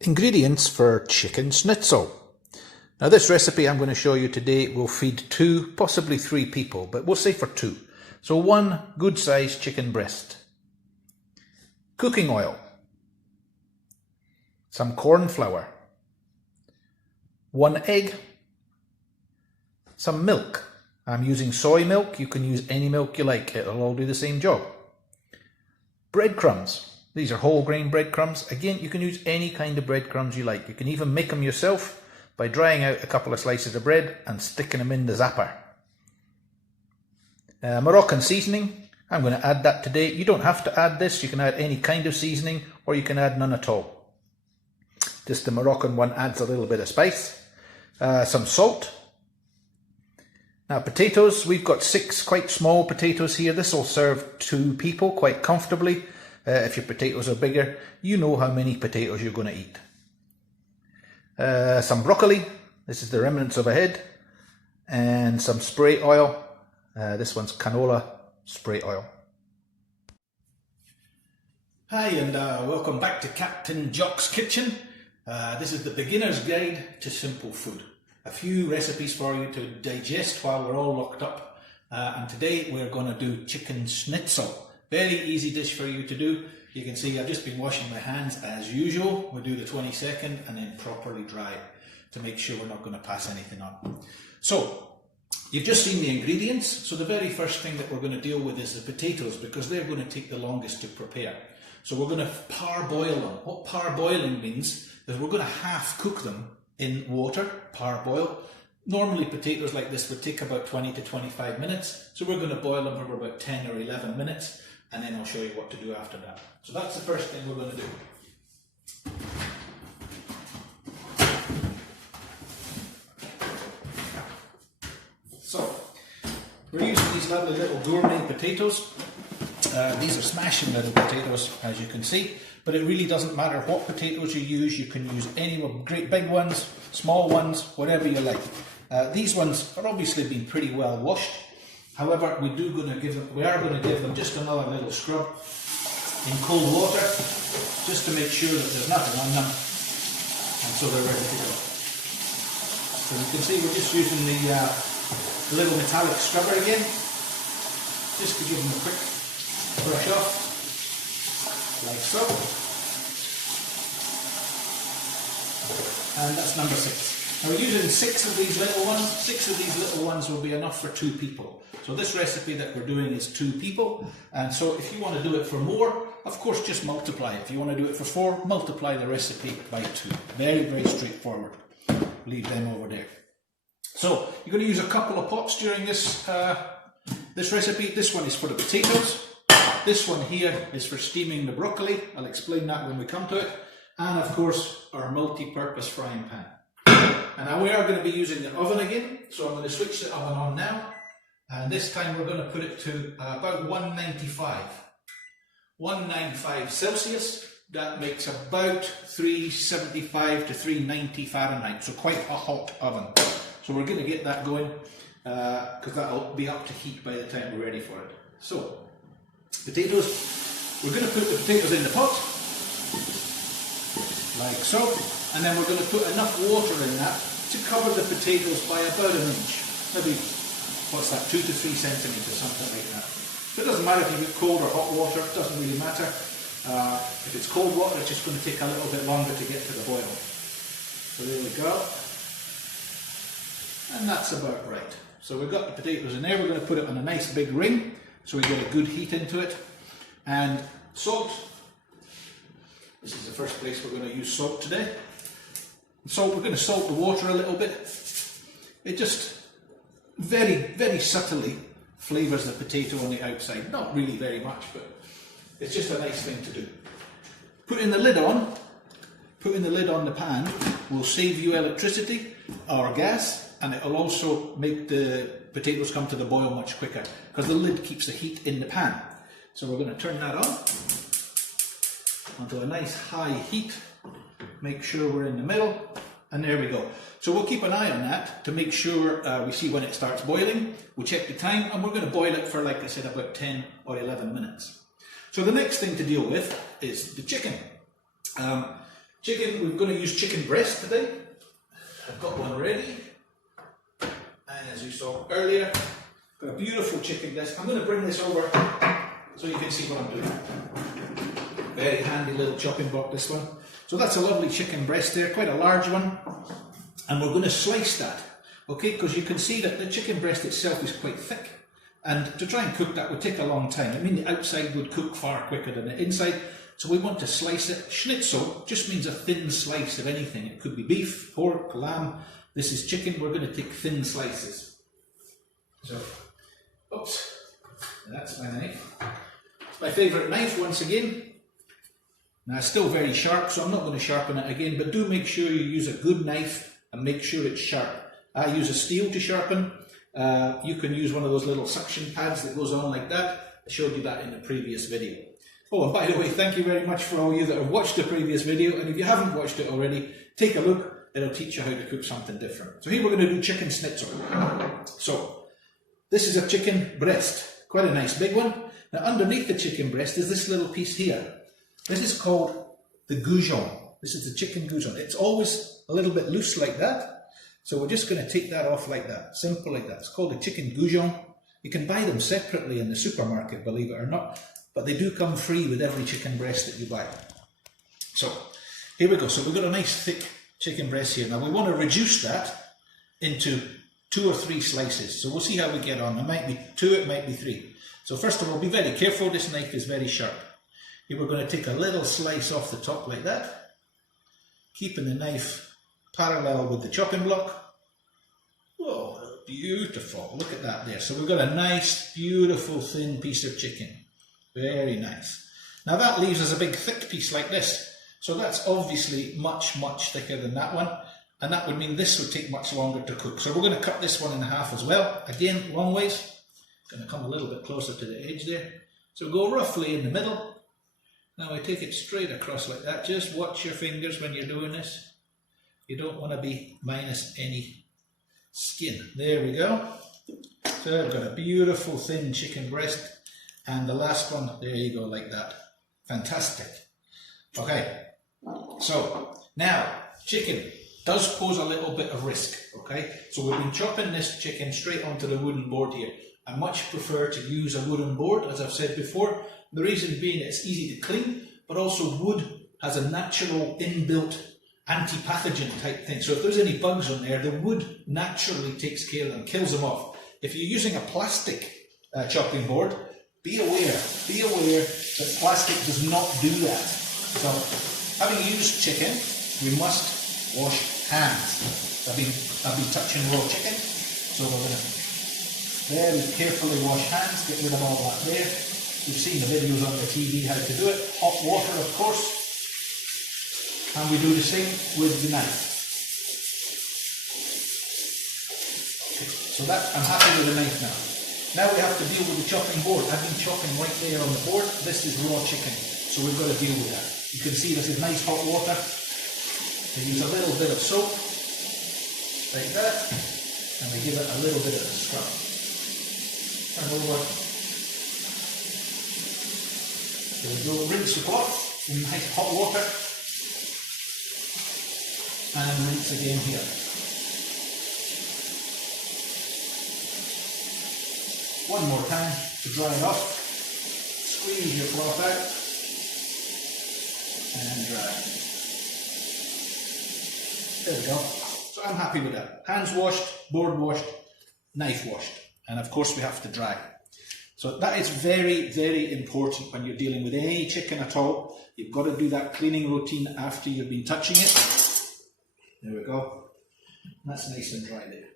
Ingredients for chicken schnitzel. Now this recipe I'm going to show you today will feed 2, possibly 3 people, but we'll say for 2. So 1 good sized chicken breast, cooking oil, some corn flour, 1 egg, some milk. I'm using soy milk, you can use any milk you like, it'll all do the same job. Breadcrumbs. These are whole grain breadcrumbs. Again, you can use any kind of breadcrumbs you like. You can even make them yourself by drying out a couple of slices of bread and sticking them in the zapper. Moroccan seasoning. I'm going to add that today. You don't have to add this. You can add any kind of seasoning or you can add none at all. Just the Moroccan one adds a little bit of spice. Some salt. Now potatoes. We've got 6 quite small potatoes here. This will serve 2 people quite comfortably. If your potatoes are bigger, you know how many potatoes you're going to eat. Some broccoli, this is the remnants of a head, and some spray oil. This one's canola spray oil. Hi and welcome back to Captain Jock's Kitchen. This is the beginner's guide to simple food. A few recipes for you to digest while we're all locked up. And today we're going to do chicken schnitzel. Very easy dish for you to do. You can see I've just been washing my hands as usual. We'll do the 20-second and then properly dry to make sure we're not going to pass anything on. So, you've just seen the ingredients. So the very first thing that we're going to deal with is the potatoes because they're going to take the longest to prepare. So we're going to parboil them. What parboiling means is we're going to half cook them in water, parboil. Normally potatoes like this would take about 20 to 25 minutes. So we're going to boil them for about 10 or 11 minutes. And then I'll show you what to do after that. So that's the first thing we're going to do. So, we're using these lovely little gourmet potatoes. These are smashing little potatoes, as you can see. But it really doesn't matter what potatoes you use. You can use any great big ones, small ones, whatever you like. These ones are obviously been pretty well washed. However, we are going to give them just another little scrub in cold water, just to make sure that there's nothing on them, and so they're ready to go. So you can see we're just using the little metallic scrubber again, just to give them a quick brush off, like so. And that's number 6. Now we're using 6 of these little ones. 6 of these little ones will be enough for 2 people. So this recipe that we're doing is 2 people. And so if you want to do it for more, of course just multiply. If you want to do it for 4, multiply the recipe by 2. Very, very straightforward. Leave them over there. So you're going to use a couple of pots during this, this recipe. This one is for the potatoes. This one here is for steaming the broccoli. I'll explain that when we come to it. And of course our multi-purpose frying pan. And now we are going to be using the oven again, so I'm going to switch the oven on now, and this time we're going to put it to about 195 Celsius. That makes about 375 to 390 Fahrenheit, so quite a hot oven. So we're going to get that going because that'll be up to heat by the time we're ready for it. So, potatoes, we're going to put the potatoes in the pot, like so. And then we're going to put enough water in that to cover the potatoes by about 1 inch. Maybe, what's that, 2 to 3 centimetres, something like that. So it doesn't matter if you get cold or hot water, it doesn't really matter. If it's cold water, it's just going to take a little bit longer to get to the boil. So there we go. And that's about right. So we've got the potatoes in there, we're going to put it on a nice big ring, so we get a good heat into it. And salt. This is the first place we're going to use salt today. Salt, we're going to salt the water a little bit. It just very, very subtly flavours the potato on the outside. Not really very much, but it's just a nice thing to do. Putting the lid on the pan will save you electricity or gas, and it will also make the potatoes come to the boil much quicker because the lid keeps the heat in the pan. So we're going to turn that on onto a nice high heat. Make sure we're in the middle, and there we go. So we'll keep an eye on that to make sure we see when it starts boiling. We'll check the time, and we're going to boil it for, like I said, about 10 or 11 minutes. So the next thing to deal with is the chicken. Chicken, we're going to use chicken breast today. I've got one ready. And as you saw earlier, got a beautiful chicken breast. I'm going to bring this over so you can see what I'm doing. Very handy little chopping block, this one. So that's a lovely chicken breast there, quite a large one. And we're going to slice that, okay? Because you can see that the chicken breast itself is quite thick. And to try and cook that would take a long time. I mean, the outside would cook far quicker than the inside. So we want to slice it. Schnitzel just means a thin slice of anything. It could be beef, pork, lamb. This is chicken. We're going to take thin slices. So, oops, that's my knife. It's my favourite knife once again. Now it's still very sharp, so I'm not going to sharpen it again, but do make sure you use a good knife and make sure it's sharp. I use a steel to sharpen. You can use one of those little suction pads that goes on like that. I showed you that in the previous video. Oh, and by the way, thank you very much for all you that have watched the previous video, and if you haven't watched it already, take a look. It'll teach you how to cook something different. So here we're going to do chicken schnitzel. So, this is a chicken breast, quite a nice big one. Now underneath the chicken breast is this little piece here. This is called the goujon. This is the chicken goujon. It's always a little bit loose like that. So we're just going to take that off like that, simple like that. It's called a chicken goujon. You can buy them separately in the supermarket, believe it or not, but they do come free with every chicken breast that you buy. So here we go. So we've got a nice thick chicken breast here. Now we want to reduce that into 2 or 3 slices. So we'll see how we get on. It might be 2, it might be 3. So first of all, be very careful. This knife is very sharp. Here we're going to take a little slice off the top like that, keeping the knife parallel with the chopping block. Oh, beautiful. Look at that there. So we've got a nice, beautiful, thin piece of chicken. Very nice. Now that leaves us a big thick piece like this. So that's obviously much, much thicker than that one. And that would mean this would take much longer to cook. So we're going to cut this one in half as well. Again, long ways. Going to come a little bit closer to the edge there. So go roughly in the middle. Now I take it straight across like that. Just watch your fingers when you're doing this. You don't want to be minus any skin. There we go. So I've got a beautiful thin chicken breast. And the last one, there you go, like that. Fantastic. Okay, so now chicken does pose a little bit of risk, okay? So we've been chopping this chicken straight onto the wooden board here. I much prefer to use a wooden board, as I've said before. The reason being it's easy to clean, but also wood has a natural inbuilt anti-pathogen type thing. So if there's any bugs on there, the wood naturally takes care of them, kills them off. If you're using a plastic chopping board, be aware that plastic does not do that. So having used chicken, we must wash hands. I've been touching raw chicken, so we're going to very carefully wash hands, get rid of all that there. You've seen the videos on the TV how to do it. Hot water, of course. And we do the same with the knife. So that, I'm happy with the knife now. Now we have to deal with the chopping board. I've been chopping right there on the board. This is raw chicken, so we've got to deal with that. You can see this is nice hot water. We use a little bit of soap, like that, and we give it a little bit of a scrub. Turn over. There we go, rinse the cloth in nice hot water, and rinse again here. One more time to dry it off. Squeeze your cloth out and dry. There we go. So I'm happy with that. Hands washed, board washed, knife washed, and of course we have to dry. So that is very, very important when you're dealing with any chicken at all. You've got to do that cleaning routine after you've been touching it. There we go. That's nice and dry there.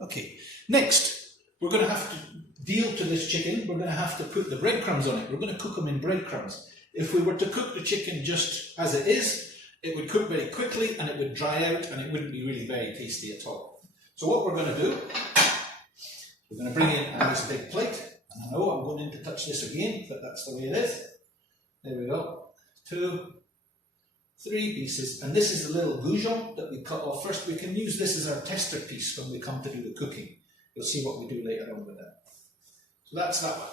Okay, next we're going to have to deal to this chicken. We're going to have to put the breadcrumbs on it. We're going to cook them in breadcrumbs. If we were to cook the chicken just as it is, it would cook very quickly and it would dry out and it wouldn't be really very tasty at all. So what we're going to do, we're going to bring in a nice big plate. And I know I'm going in to touch this again, but that's the way it is. There we go. 2, 3 pieces. And this is the little goujon that we cut off first. We can use this as our tester piece when we come to do the cooking. You'll see what we do later on with that. So that's that one.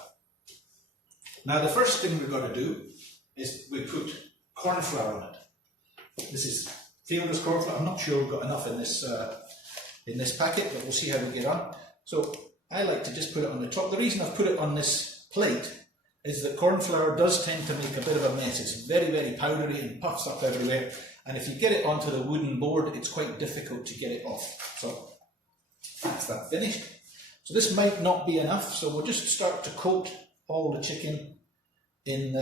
Now the first thing we've got to do is we put corn flour on it. This is Fielder's corn flour. I'm not sure we've got enough in this packet, but we'll see how we get on. So I like to just put it on the top. The reason I've put it on this plate is that corn flour does tend to make a bit of a mess. It's very, very powdery and puffs up everywhere. And if you get it onto the wooden board, it's quite difficult to get it off. So that's that finished. So this might not be enough, so we'll just start to coat all the chicken in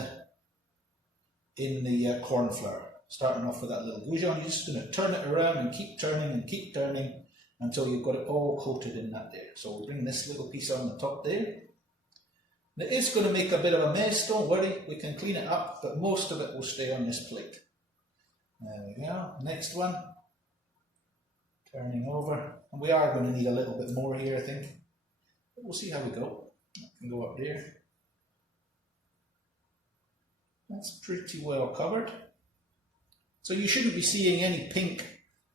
the corn flour. Starting off with that little goujon, you're just going to turn it around and keep turning until you've got it all coated in that there. So we'll bring this little piece on the top there. It is going to make a bit of a mess, don't worry, we can clean it up, but most of it will stay on this plate. There we go, next one. Turning over, and we are going to need a little bit more here, I think. But we'll see how we go. I can go up there. That's pretty well covered. So you shouldn't be seeing any pink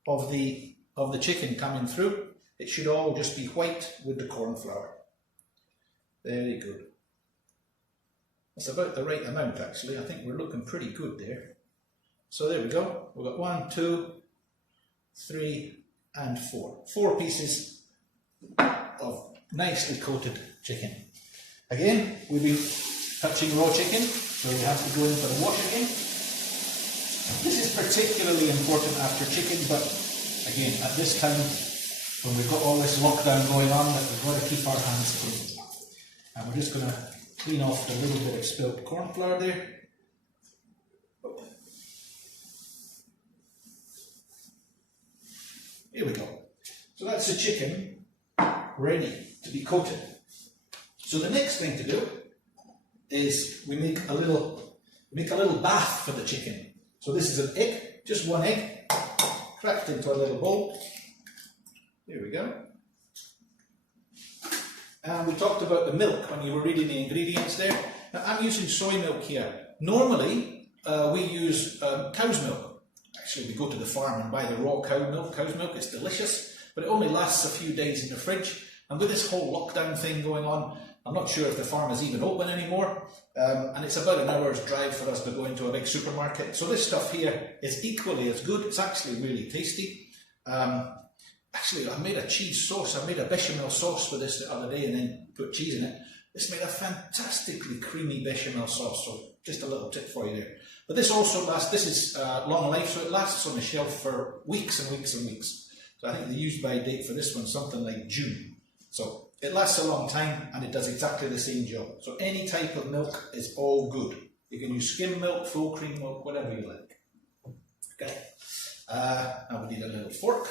of the chicken coming through. It should all just be white with the corn flour. Very good. That's about the right amount actually. I think we're looking pretty good there. So there we go. We've got 1, 2, 3 and 4. 4 pieces of nicely coated chicken. Again, we've been touching raw chicken, so we have to go in for the wash again. This is particularly important after chicken, but again, at this time, when we've got all this lockdown going on, that we've got to keep our hands clean. And we're just going to clean off the little bit of spilt corn flour there. Here we go. So that's the chicken ready to be coated. So the next thing to do is we make a little bath for the chicken. So this is an egg, just one egg, cracked into a little bowl. There we go. And we talked about the milk when you were reading the ingredients there. Now I'm using soy milk here. Normally we use cow's milk. Actually, we go to the farm and buy the raw cow's milk. It's delicious, but it only lasts a few days in the fridge. And with this whole lockdown thing going on, I'm not sure if the farm is even open anymore. And it's about an hour's drive for us to go into a big supermarket. So this stuff here is equally as good. It's actually really tasty. Actually, I made a cheese sauce. I made a bechamel sauce with this the other day and then put cheese in it. This made a fantastically creamy bechamel sauce. So just a little tip for you there. But this also lasts, this is long life, so it lasts on the shelf for weeks and weeks and weeks. So I think the use by date for this one's something like June. So it lasts a long time and it does exactly the same job. So any type of milk is all good. You can use skim milk, full cream milk, whatever you like. Okay. Now we need a little fork.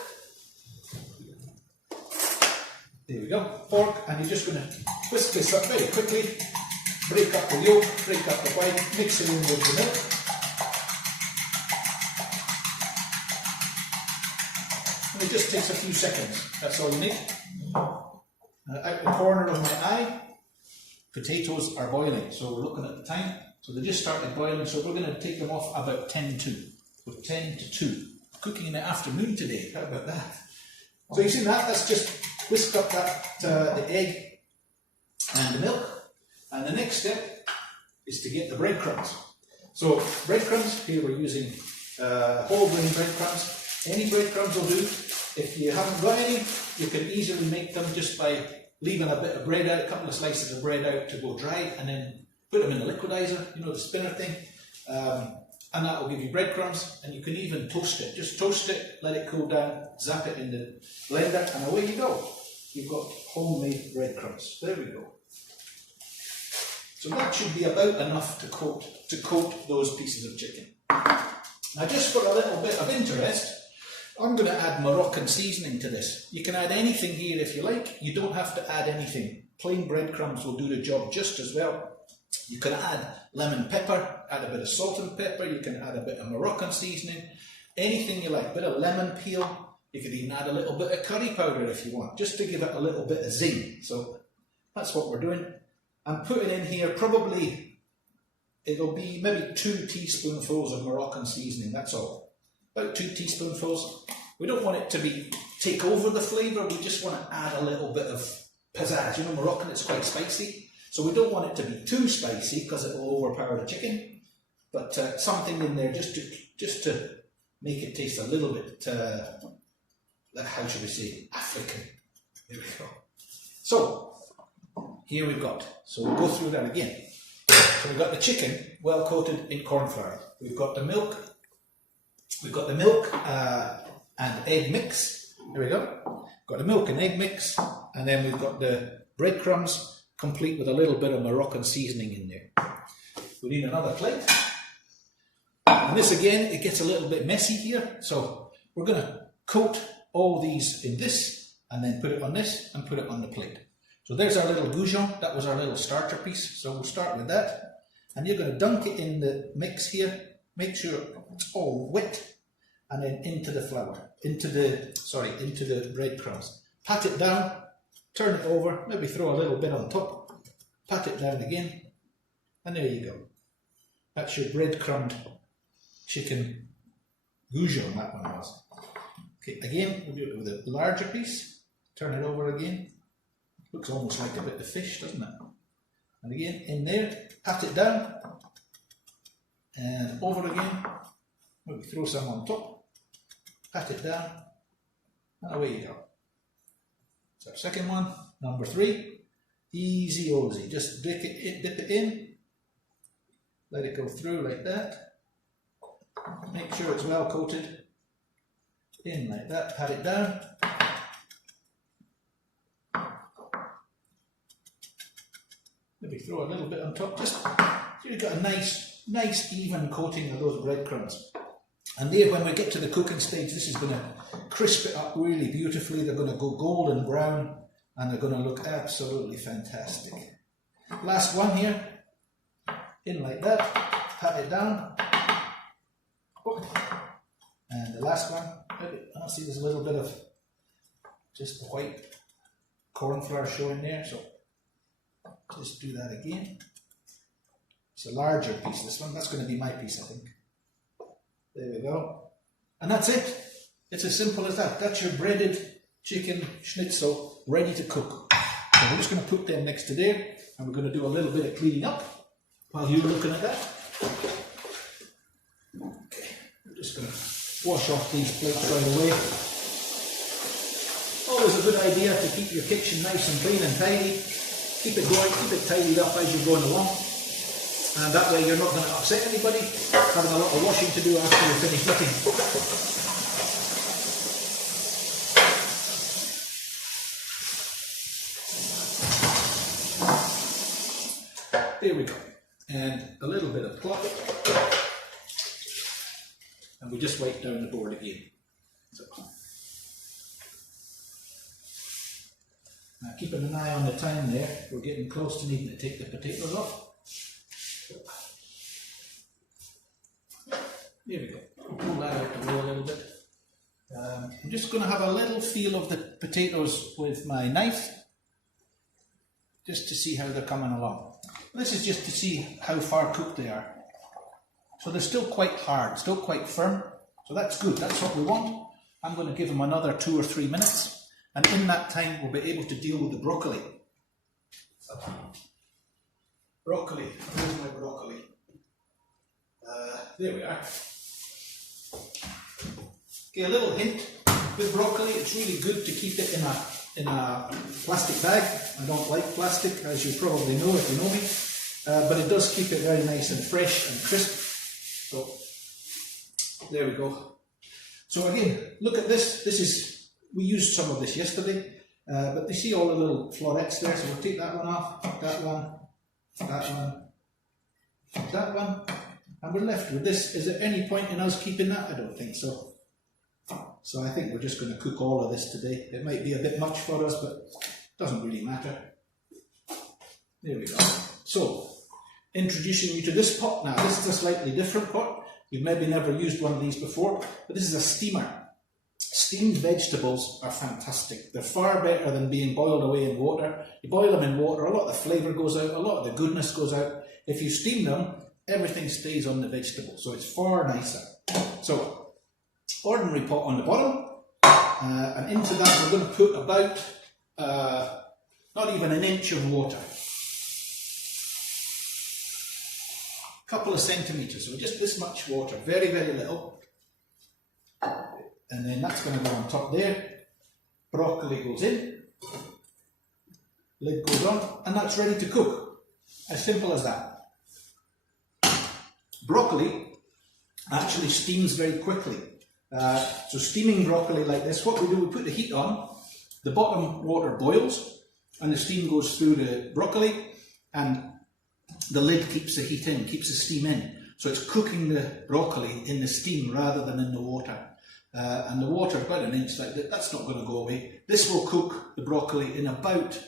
There we go, fork, and you're just going to whisk this up very quickly. Break up the yolk, break up the white, mix it in with the milk. And it just takes a few seconds, that's all you need. Out the corner of my eye, potatoes are boiling, so we're looking at the time. So they just started boiling, so we're going to take them off about 10 to. So 10 to 2. Cooking in the afternoon today, how about that? So you see that, that's just whisk up the egg and the milk. And the next step is to get the breadcrumbs. So breadcrumbs, here we're using whole grain breadcrumbs. Any breadcrumbs will do. If you haven't got any, you can easily make them just by leaving a bit of bread out, a couple of slices of bread out to go dry, and then put them in the liquidizer, you know, the spinner thing. And that will give you breadcrumbs, and you can even toast it. Just toast it, let it cool down, zap it in the blender, and away you go. You've got homemade breadcrumbs. There we go. So that should be about enough to coat those pieces of chicken. Now just for a little bit of interest, I'm going to add Moroccan seasoning to this. You can add anything here if you like. You don't have to add anything. Plain breadcrumbs will do the job just as well. You can add lemon pepper, add a bit of salt and pepper. You can add a bit of Moroccan seasoning. Anything you like. A bit of lemon peel. You could even add a little bit of curry powder if you want, just to give it a little bit of zing. So that's what we're doing. I'm putting in here probably, it'll be maybe 2 teaspoonfuls of Moroccan seasoning, that's all. About 2 teaspoonfuls. We don't want it to take over the flavour, we just want to add a little bit of pizzazz. You know, Moroccan, it's quite spicy, so we don't want it to be too spicy because it will overpower the chicken. But something in there just to make it taste a little bit, how should we say, African. There we go. So, here we've got, so we'll go through that again. So we've got the chicken well coated in corn flour. We've got the milk. We've got the milk and egg mix. There we go. Got the milk and egg mix, and then we've got the breadcrumbs, complete with a little bit of Moroccan seasoning in there. We need another plate. And this again, it gets a little bit messy here, so we're going to coat all these in this, and then put it on this, and put it on the plate. So there's our little goujon, that was our little starter piece, so we'll start with that. And you're going to dunk it in the mix here, make sure it's all wet, and then into the flour, into the breadcrumbs. Pat it down, turn it over, maybe throw a little bit on top, pat it down again, and there you go. That's your breadcrumbed chicken goujon, that one was. Okay, again, we'll do it with a larger piece, turn it over again. Looks almost like a bit of fish, doesn't it? And again, in there, pat it down, and over again, maybe throw some on top, pat it down, and away you go. So second one, number 3, easy ozy, just dip it in, let it go through like that, make sure it's well coated, in like that, pat it down, maybe throw a little bit on top, just so you've got a nice even coating of those breadcrumbs. And there, when we get to the cooking stage, this is going to crisp it up really beautifully. They're going to go golden brown, and they're going to look absolutely fantastic. Last one here, in like that, pat it down, and the last one, I see there's a little bit of just the white corn flour showing there, so just do that again. It's a larger piece, this one. That's going to be my piece, I think. There we go. And that's it. It's as simple as that. That's your breaded chicken schnitzel ready to cook. So we're just going to put them next to there, and we're going to do a little bit of cleaning up while you're looking at that. Okay, we're just going to wash off these plates right away. Always a good idea to keep your kitchen nice and clean and tidy. Keep it going, keep it tidied up as you're going along. And that way you're not going to upset anybody having a lot of washing to do after you finish cooking. There we go. And a little bit of cloth. And we just wipe down the board again. So. Now, keeping an eye on the time there, we're getting close to needing to take the potatoes off. There we go. Pull that out the way a little bit. I'm just going to have a little feel of the potatoes with my knife, just to see how they're coming along. This is just to see how far cooked they are. So they're still quite hard, still quite firm. So that's good, that's what we want. I'm going to give them another 2 or 3 minutes. And in that time, we'll be able to deal with the broccoli. So, broccoli, where's my broccoli? There we are. Okay, a little hint with broccoli, it's really good to keep it in a plastic bag. I don't like plastic, as you probably know if you know me, but it does keep it very nice and fresh and crisp. So, there we go. So again, look at this. This is, we used some of this yesterday, but you see all the little florets there, so we'll take that one off, that one, that one, that one, and we're left with this. Is there any point in us keeping that? I don't think so. So I think we're just going to cook all of this today. It might be a bit much for us, but it doesn't really matter. There we go. So, introducing you to this pot now. This is a slightly different pot. You've maybe never used one of these before, but this is a steamer. Steamed vegetables are fantastic. They're far better than being boiled away in water. You boil them in water, a lot of the flavour goes out, a lot of the goodness goes out. If you steam them, everything stays on the vegetable, so it's far nicer. So, ordinary pot on the bottom, and into that we're going to put about not even an inch of water. A couple of centimetres, so just this much water, very, very little. and then that's going to go on top there. Broccoli goes in, lid goes on, and that's ready to cook. As simple as that. Broccoli actually steams very quickly. So steaming broccoli like this, what we do, we put the heat on, the bottom water boils, and the steam goes through the broccoli, and the lid keeps the heat in, keeps the steam in. So it's cooking the broccoli in the steam rather than in the water. And the water, about an inch like that, that's not going to go away. This will cook the broccoli in about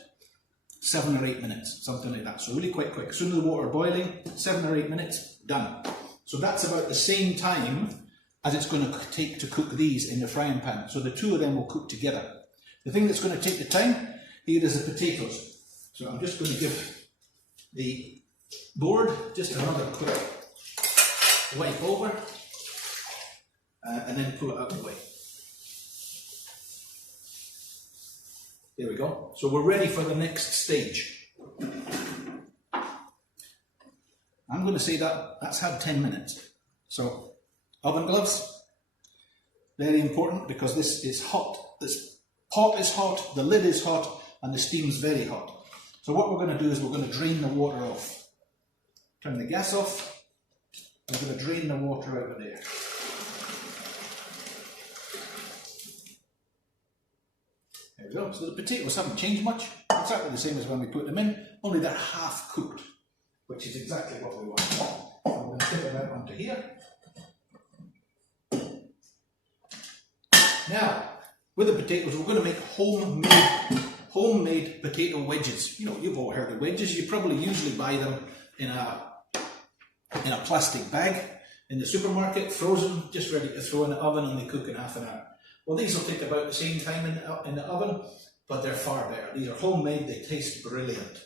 7 or 8 minutes, something like that. So really quite quick. As soon as the water boiling, 7 or 8 minutes, done. So that's about the same time as it's going to take to cook these in the frying pan. So the two of them will cook together. The thing that's going to take the time here is the potatoes. So I'm just going to give the board just another quick wipe over, and then pull it out of the way. There we go. So we're ready for the next stage. I'm going to say that that's had 10 minutes. So oven gloves, very important, because this is hot. This pot is hot, the lid is hot, and the steam's very hot. So what we're going to do is we're going to drain the water off. Turn the gas off. I'm going to drain the water out of there. There we go. So the potatoes haven't changed much. Exactly the same as when we put them in, only they're half cooked, which is exactly what we want. I'm going to tip them out onto here. Now, with the potatoes, we're going to make homemade potato wedges. You know, you've all heard of wedges. You probably usually buy them in a plastic bag in the supermarket, frozen, just ready to throw in the oven, and they cook in half an hour. Well, these will take about the same time in the oven, but they're far better. These are homemade, they taste brilliant.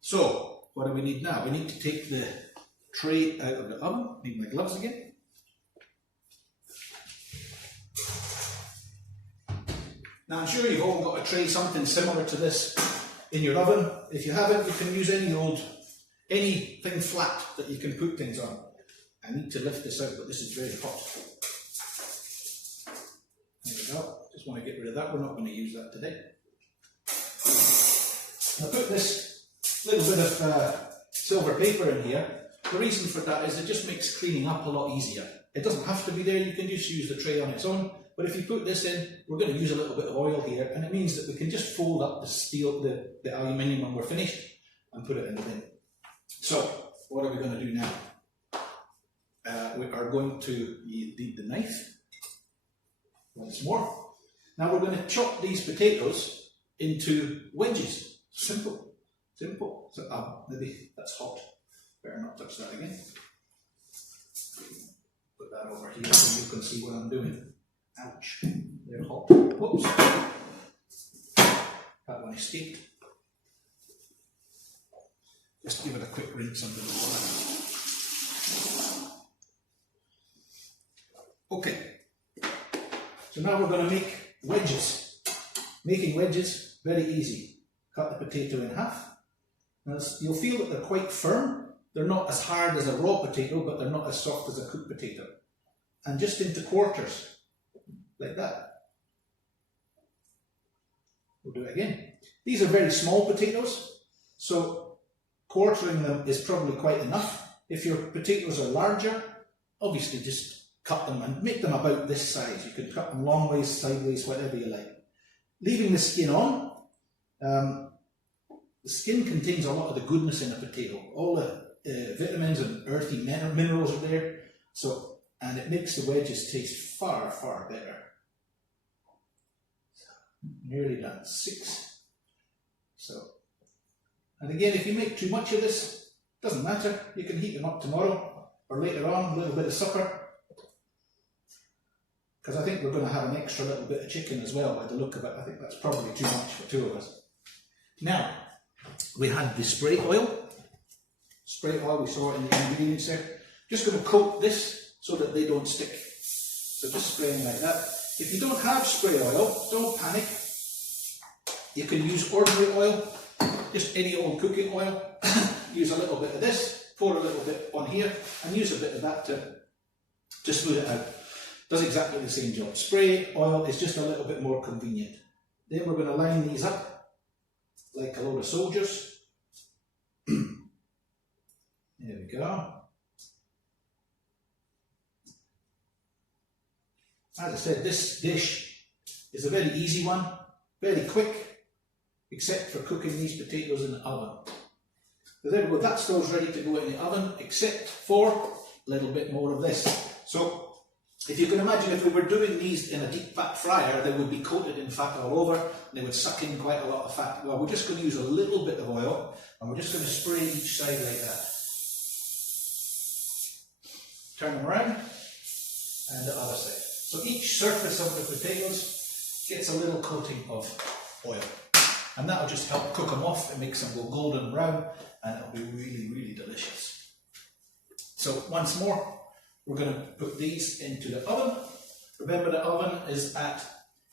So, what do we need now? We need to take the tray out of the oven. Need my gloves again. Now, I'm sure you've all got a tray, something similar to this in your oven. If you haven't, you can use anything flat that you can put things on. I need to lift this out, but this is very hot. There we go. Just want to get rid of that. We're not going to use that today. I put this little bit of silver paper in here. The reason for that is it just makes cleaning up a lot easier. It doesn't have to be there. You can just use the tray on its own. But if you put this in, we're going to use a little bit of oil here, and it means that we can just fold up the steel, the aluminium when we're finished, and put it in the bin. So, what are we going to do now? We are going to need the knife once more. Now we're going to chop these potatoes into wedges. Simple, simple. So maybe that's hot. Better not touch that again. Put that over here so you can see what I'm doing. Ouch, they're hot. Whoops. That one escaped. Just give it a quick rinse under the water. Okay, so now we're going to make wedges. Making wedges, very easy. Cut the potato in half. Now, you'll feel that they're quite firm. They're not as hard as a raw potato, but they're not as soft as a cooked potato. And just into quarters, like that. We'll do it again. These are very small potatoes, so quartering them is probably quite enough. If your potatoes are larger, obviously just cut them and make them about this size. You can cut them long ways, sideways, whatever you like. Leaving the skin on. The skin contains a lot of the goodness in a potato. All the vitamins and earthy minerals are there, and it makes the wedges taste far, far better. Nearly done. 6. And again, if you make too much of this, doesn't matter. You can heat them up tomorrow or later on, a little bit of supper. Because I think we're going to have an extra little bit of chicken as well by the look of it. I think that's probably too much for 2 of us. Now, we had the spray oil. Spray oil, we saw it in the ingredients there. Just going to coat this so that they don't stick. So just spraying like that. If you don't have spray oil, don't panic. You can use ordinary oil, just any old cooking oil. Use a little bit of this, pour a little bit on here, and use a bit of that to smooth it out. Does exactly the same job. Spray oil is just a little bit more convenient. Then we're going to line these up like a load of soldiers. There we go. As I said, this dish is a very easy one, very quick, except for cooking these potatoes in the oven. So there we go, that stow's ready to go in the oven, except for a little bit more of this. So, if you can imagine, if we were doing these in a deep fat fryer, they would be coated in fat all over, and they would suck in quite a lot of fat. Well, we're just going to use a little bit of oil, and we're just going to spray each side like that. Turn them around, and the other side. So each surface of the potatoes gets a little coating of oil. And that'll just help cook them off. It makes them go golden brown, and it'll be really, really delicious. So once more, we're going to put these into the oven. Remember, the oven is at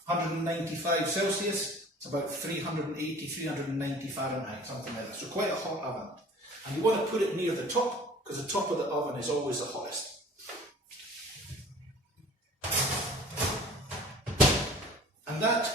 195 Celsius. It's about 380, 390 Fahrenheit, something like that. So quite a hot oven. And you want to put it near the top, because the top of the oven is always the hottest. And that,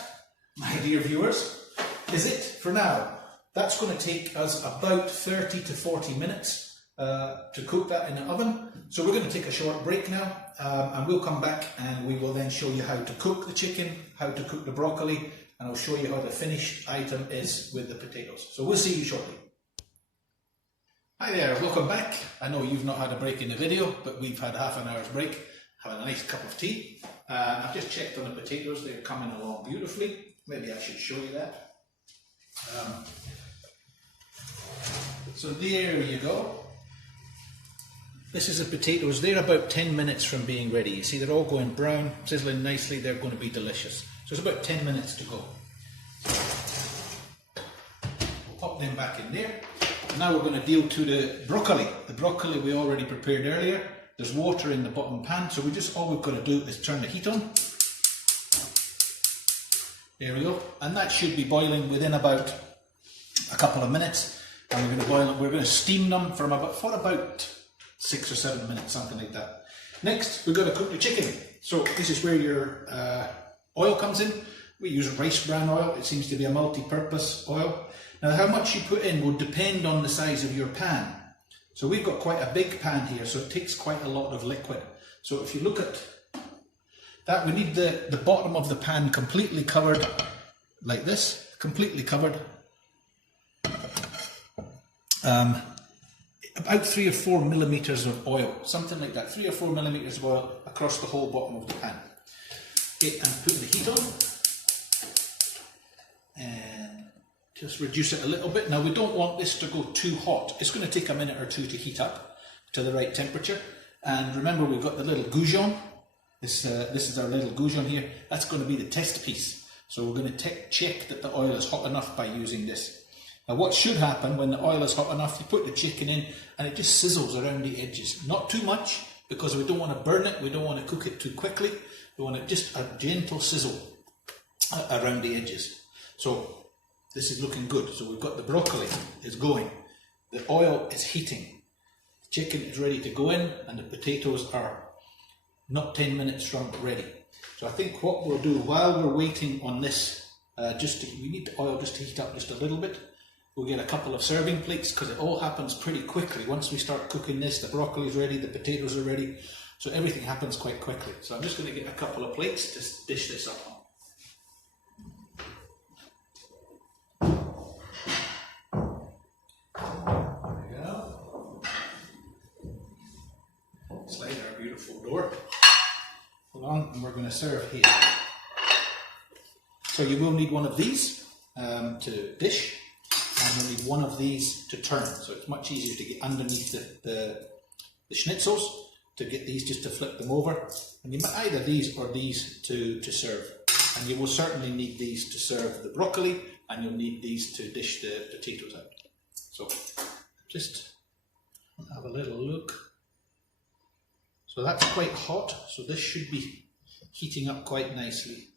my dear viewers, is it for now. That's going to take us about 30 to 40 minutes to cook that in the oven. So we're going to take a short break now, and we'll come back and we will then show you how to cook the chicken, how to cook the broccoli, and I'll show you how the finished item is with the potatoes. So we'll see you shortly. Hi there, welcome back. I know you've not had a break in the video, but we've had half an hour's break, having a nice cup of tea. I've just checked on the potatoes, they're coming along beautifully. Maybe I should show you that. So there you go. This is the potatoes. They're about 10 minutes from being ready. You see, they're all going brown, sizzling nicely. They're going to be delicious. So it's about 10 minutes to go. We'll pop them back in there. And now we're going to deal to the broccoli. The broccoli we already prepared earlier. There's water in the bottom pan, so all we've got to do is turn the heat on. There we go. And that should be boiling within about a couple of minutes. And we're going to boil them. We're going to steam them for about 6 or 7 minutes, something like that. Next, we're going to cook the chicken. So this is where your oil comes in. We use rice bran oil. It seems to be a multi-purpose oil. Now, how much you put in will depend on the size of your pan. So we've got quite a big pan here, so it takes quite a lot of liquid. So if you look at that, we need the bottom of the pan completely covered like this, completely covered. About 3 or 4 millimeters of oil, something like that, 3 or 4 millimeters of oil across the whole bottom of the pan. Okay, and put the heat on and just reduce it a little bit. Now, we don't want this to go too hot. It's going to take a minute or two to heat up to the right temperature. And remember, we've got the little goujon. This is our little goujon here. That's going to be the test piece. So we're going to check that the oil is hot enough by using this. Now, what should happen when the oil is hot enough, you put the chicken in and it just sizzles around the edges. Not too much, because we don't want to burn it, we don't want to cook it too quickly. We want it just a gentle sizzle around the edges. So this is looking good. So we've got the broccoli is going, the oil is heating, the chicken is ready to go in, and the potatoes are not 10 minutes from ready. So I think what we'll do while we're waiting on this, we need the oil just to heat up just a little bit. We'll get a couple of serving plates, because it all happens pretty quickly. Once we start cooking this, the broccoli is ready, the potatoes are ready, so everything happens quite quickly. So I'm just going to get a couple of plates to dish this up on. There we go. Slide our beautiful door along, and we're going to serve here. So you will need one of these to dish. And you'll need one of these to turn, so it's much easier to get underneath the schnitzels, to get these just to flip them over. And you might either these or these to serve. And you will certainly need these to serve the broccoli, and you'll need these to dish the potatoes out. So just have a little look. So that's quite hot, so this should be heating up quite nicely.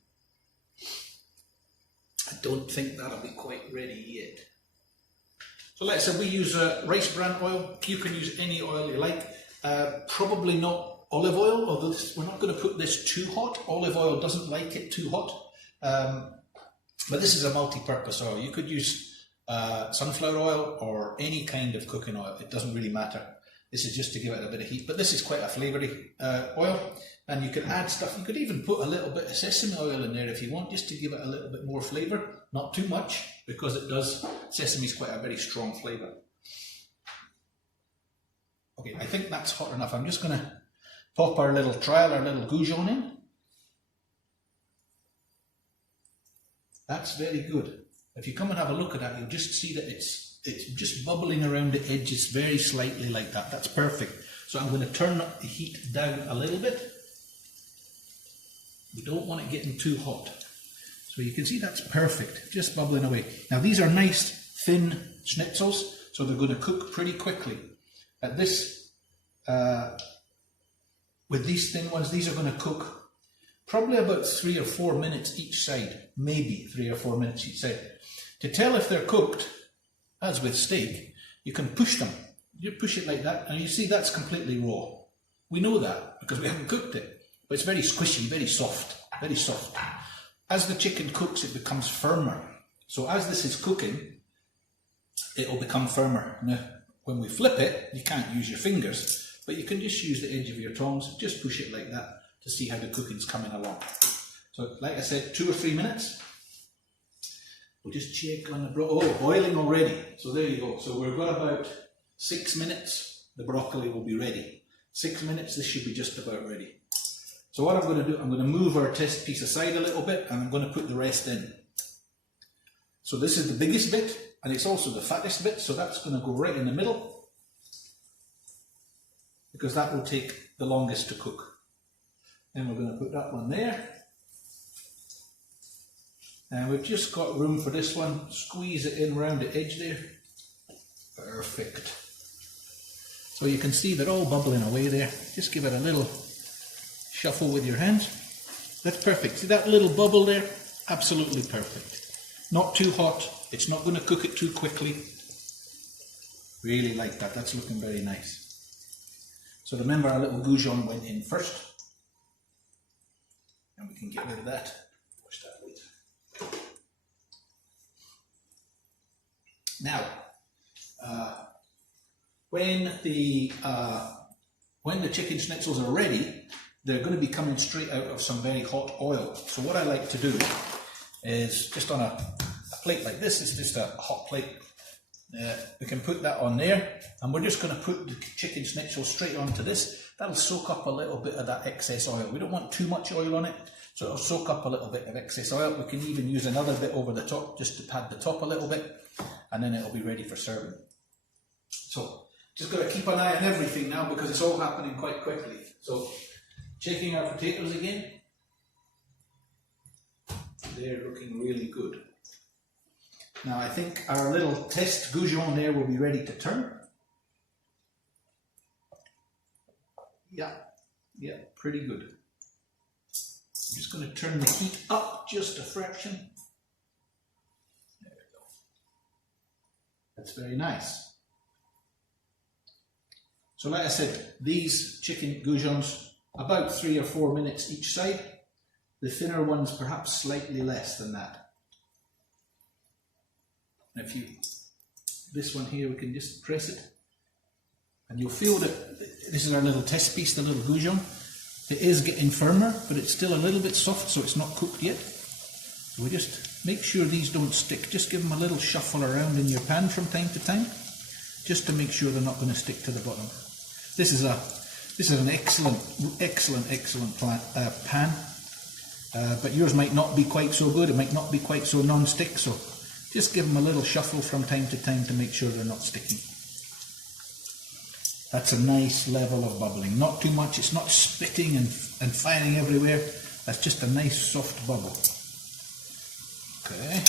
I don't think that'll be quite ready yet. So let's say we use rice bran oil. You can use any oil you like. Probably not olive oil, although we're not going to put this too hot. Olive oil doesn't like it too hot. But this is a multi-purpose oil. You could use sunflower oil or any kind of cooking oil. It doesn't really matter. This is just to give it a bit of heat. But this is quite a flavoury oil. And you can add stuff. You could even put a little bit of sesame oil in there if you want, just to give it a little bit more flavour. Not too much, because it does. Sesame is quite a very strong flavour. Okay, I think that's hot enough. I'm just going to pop our little goujon in. That's very good. If you come and have a look at that, you'll just see that it's just bubbling around the edges very slightly like that. That's perfect. So I'm going to turn up the heat down a little bit. We don't want it getting too hot. So you can see that's perfect, just bubbling away. Now these are nice thin schnitzels, so they're going to cook pretty quickly. At this, with these thin ones, these are going to cook probably about 3 or 4 minutes each side, maybe 3 or 4 minutes each side. To tell if they're cooked, as with steak, you can push them. You push it like that, and you see that's completely raw. We know that because we haven't cooked it, but it's very squishy, very soft, very soft. As the chicken cooks, it becomes firmer. So as this is cooking, it will become firmer. Now, when we flip it, you can't use your fingers, but you can just use the edge of your tongs, just push it like that to see how the cooking's coming along. So, like I said, 2 or 3 minutes. We'll just check on the boiling already. So there you go. So we've got about 6 minutes. The broccoli will be ready. 6 minutes, this should be just about ready. So what I'm going to do, I'm going to move our test piece aside a little bit, and I'm going to put the rest in. So this is the biggest bit, and it's also the fattest bit, so that's going to go right in the middle, because that will take the longest to cook. Then we're going to put that one there. And we've just got room for this one. Squeeze it in around the edge there. Perfect. So you can see they're all bubbling away there. Just give it a little shuffle with your hands. That's perfect. See that little bubble there? Absolutely perfect. Not too hot. It's not going to cook it too quickly. Really like that. That's looking very nice. So remember, our little goujon went in first. And we can get rid of that. Push that later. Now, when the chicken schnitzels are ready, they're going to be coming straight out of some very hot oil. So what I like to do is just on a plate like this, it's just a hot plate. We can put that on there, and we're just going to put the chicken schnitzel straight onto this. That'll soak up a little bit of that excess oil. We don't want too much oil on it, so it'll soak up a little bit of excess oil. We can even use another bit over the top just to pad the top a little bit, and then it'll be ready for serving. So just got to keep an eye on everything now because it's all happening quite quickly. So checking our potatoes again. They're looking really good. Now I think our little test goujon there will be ready to turn. Yeah, pretty good. I'm just going to turn the heat up just a fraction. There we go. That's very nice. So like I said, these chicken goujons, about 3 or 4 minutes each side. The thinner ones perhaps slightly less than that. And this one here, we can just press it. And you'll feel that this is our little test piece, the little goujon. It is getting firmer, but it's still a little bit soft, so it's not cooked yet. So we just make sure these don't stick. Just give them a little shuffle around in your pan from time to time, just to make sure they're not going to stick to the bottom. This is an excellent pan, but yours might not be quite so good. It might not be quite so non-stick, so just give them a little shuffle from time to time to make sure they're not sticking. That's a nice level of bubbling. Not too much, it's not spitting and firing everywhere. That's just a nice soft bubble. Okay.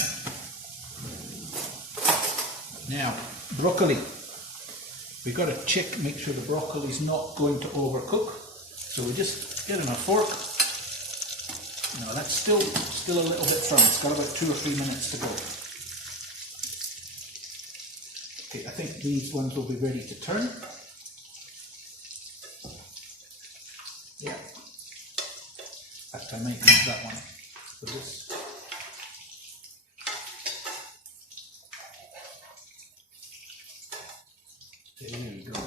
Now, broccoli. We've got to check, make sure the broccoli's not going to overcook. So we just get in a fork. No, that's still a little bit firm. It's got about 2 or 3 minutes to go. Okay, I think these ones will be ready to turn. I might use that one for this. There you go.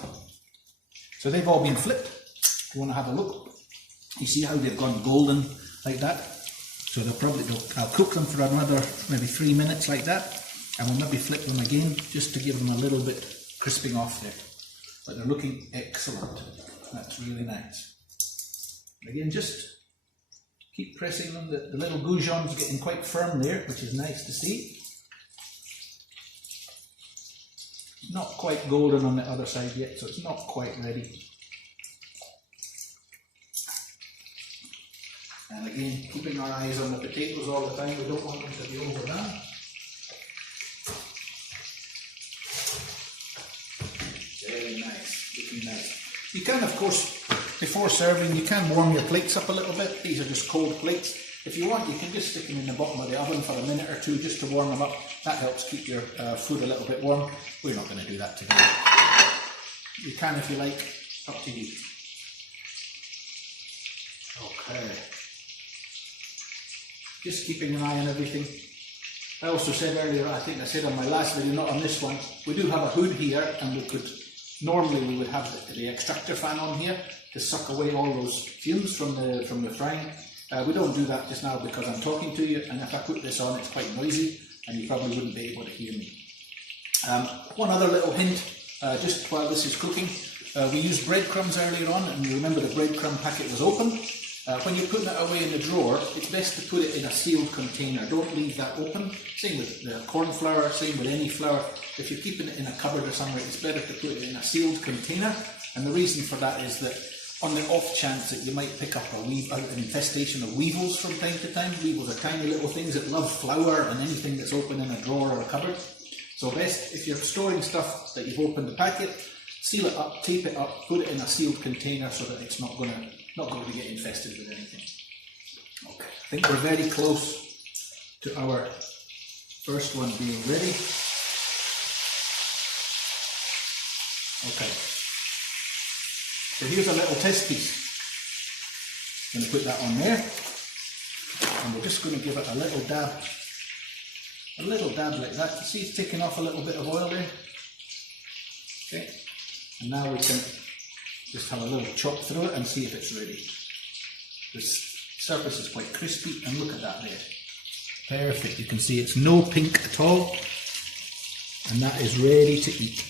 So they've all been flipped. If you want to have a look, you see how they've gone golden like that. So I'll cook them for another maybe 3 minutes like that, and we'll maybe flip them again just to give them a little bit crisping off there. But they're looking excellent. That's really nice. Again, just keep pressing them. The little goujon's getting quite firm there, which is nice to see. Not quite golden on the other side yet, so it's not quite ready. And again, keeping our eyes on the potatoes all the time. We don't want them to be overdone. Very nice, looking nice. You can, of course, before serving, you can warm your plates up a little bit. These are just cold plates. If you want, you can just stick them in the bottom of the oven for a minute or two just to warm them up. That helps keep your food a little bit warm. We're not going to do that today. You can if you like, up to you. Okay. Just keeping an eye on everything. I also said earlier, I think I said on my last video, not on this one, we do have a hood here, and normally we would have the extractor fan on here to suck away all those fumes from the frying. We don't do that just now because I'm talking to you, and if I put this on, it's quite noisy, and you probably wouldn't be able to hear me. One other little hint, just while this is cooking, we used breadcrumbs earlier on, and you remember the breadcrumb packet was open. When you're putting it away in the drawer, it's best to put it in a sealed container. Don't leave that open. Same with the corn flour, same with any flour. If you're keeping it in a cupboard or somewhere, it's better to put it in a sealed container. And the reason for that is that on the off chance that you might pick up an infestation of weevils from time to time. Weevils are tiny little things that love flour and anything that's open in a drawer or a cupboard. So best, if you're storing stuff that you've opened the packet, seal it up, tape it up, put it in a sealed container so that it's not going to get infested with anything. Okay, I think we're very close to our first one being ready. Okay, so here's a little test piece. I'm going to put that on there, and we're just going to give it a little dab like that. You see it's taking off a little bit of oil there. Okay, and now we can just have a little chop through it and see if it's ready. The surface is quite crispy, and look at that there. Perfect, you can see it's no pink at all, and that is ready to eat.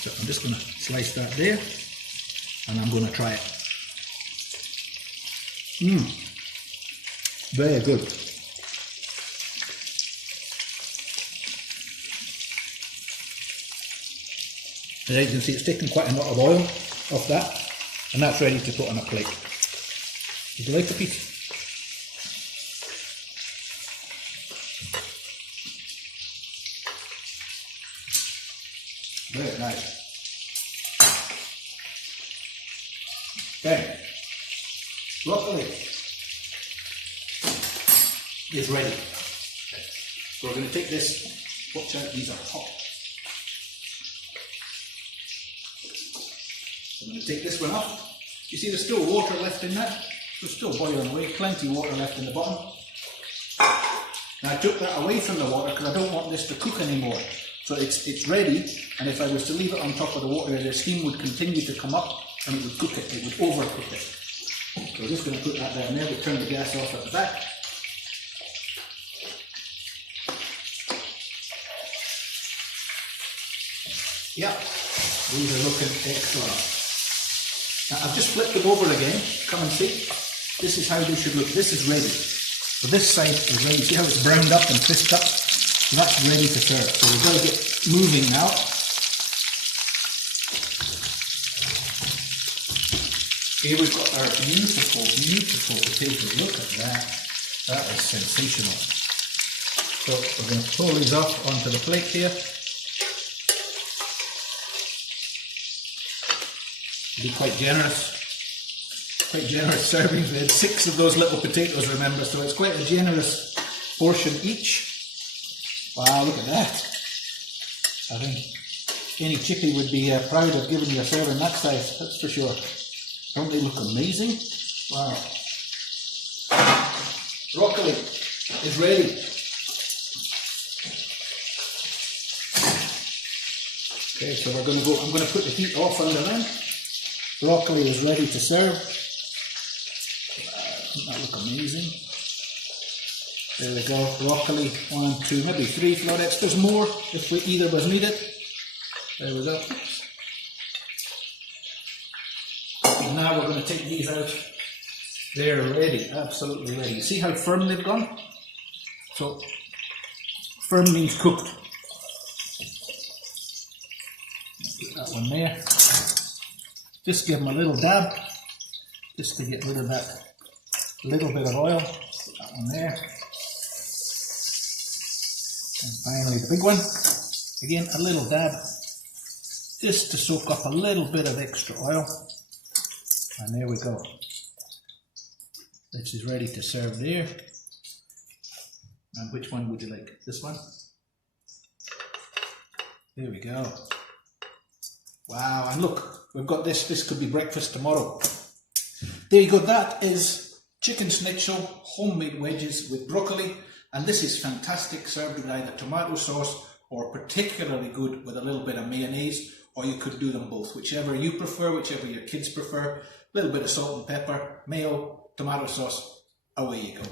So I'm just going to slice that there, and I'm going to try it. Very good. As you can see, it's taken quite a lot of oil off that, and that's ready to put on a plate. Would you like a piece? Very nice. Okay, broccoli is ready. So we're going to take this. Watch out, these are hot. I'm going to take this one off. You see there's still water left in that. It's still boiling away, plenty of water left in the bottom. Now I took that away from the water because I don't want this to cook anymore. So it's ready, and if I was to leave it on top of the water, the steam would continue to come up and it would cook it, it would overcook it. So we're just going to put that down there. We'll turn the gas off at the back. Yeah, these are looking excellent. Now I've just flipped them over again. Come and see. This is how they should look. This is ready. So this side is ready. See how it's browned up and crisped up? So that's ready to serve. So we've got to get moving now. Here we've got our beautiful, beautiful potatoes. Look at that. That is sensational. So we're going to pull these off onto the plate here. Be quite generous servings. We had 6 of those little potatoes, remember, so it's quite a generous portion each. Wow, look at that. I think any chippy would be proud of giving you a serving that size, that's for sure. Don't they look amazing? Wow. broccoli is ready. Okay, so we're going to go, I'm going to put the heat off on the lamp. Broccoli is ready to serve. Doesn't that look amazing? There we go, broccoli, 1, 2, maybe 3 florets. There's more if either was needed. There we go. And now we're going to take these out. They're ready, absolutely ready. See how firm they've gone? So, firm means cooked. Put that one there. Just give them a little dab, just to get rid of that little bit of oil. Put that one there. And finally the big one. Again, a little dab, just to soak up a little bit of extra oil. And there we go. This is ready to serve there. And which one would you like? This one? There we go. Wow, and look, we've got this. This could be breakfast tomorrow. There you go. That is chicken schnitzel, homemade wedges with broccoli. And this is fantastic, served with either tomato sauce or particularly good with a little bit of mayonnaise, or you could do them both, whichever you prefer, whichever your kids prefer. A little bit of salt and pepper, mayo, tomato sauce, away you go.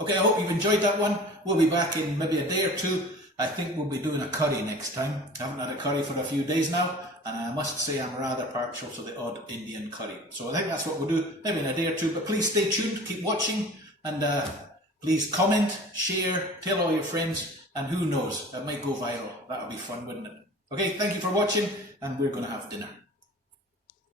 Okay, I hope you've enjoyed that one. We'll be back in maybe a day or two. I think we'll be doing a curry next time. I haven't had a curry for a few days now, and I must say I'm rather partial to the odd Indian curry. So I think that's what we'll do, maybe in a day or two. But please stay tuned, keep watching, and please comment, share, tell all your friends, and who knows, it might go viral. That would be fun, wouldn't it? Okay, thank you for watching, and we're going to have dinner.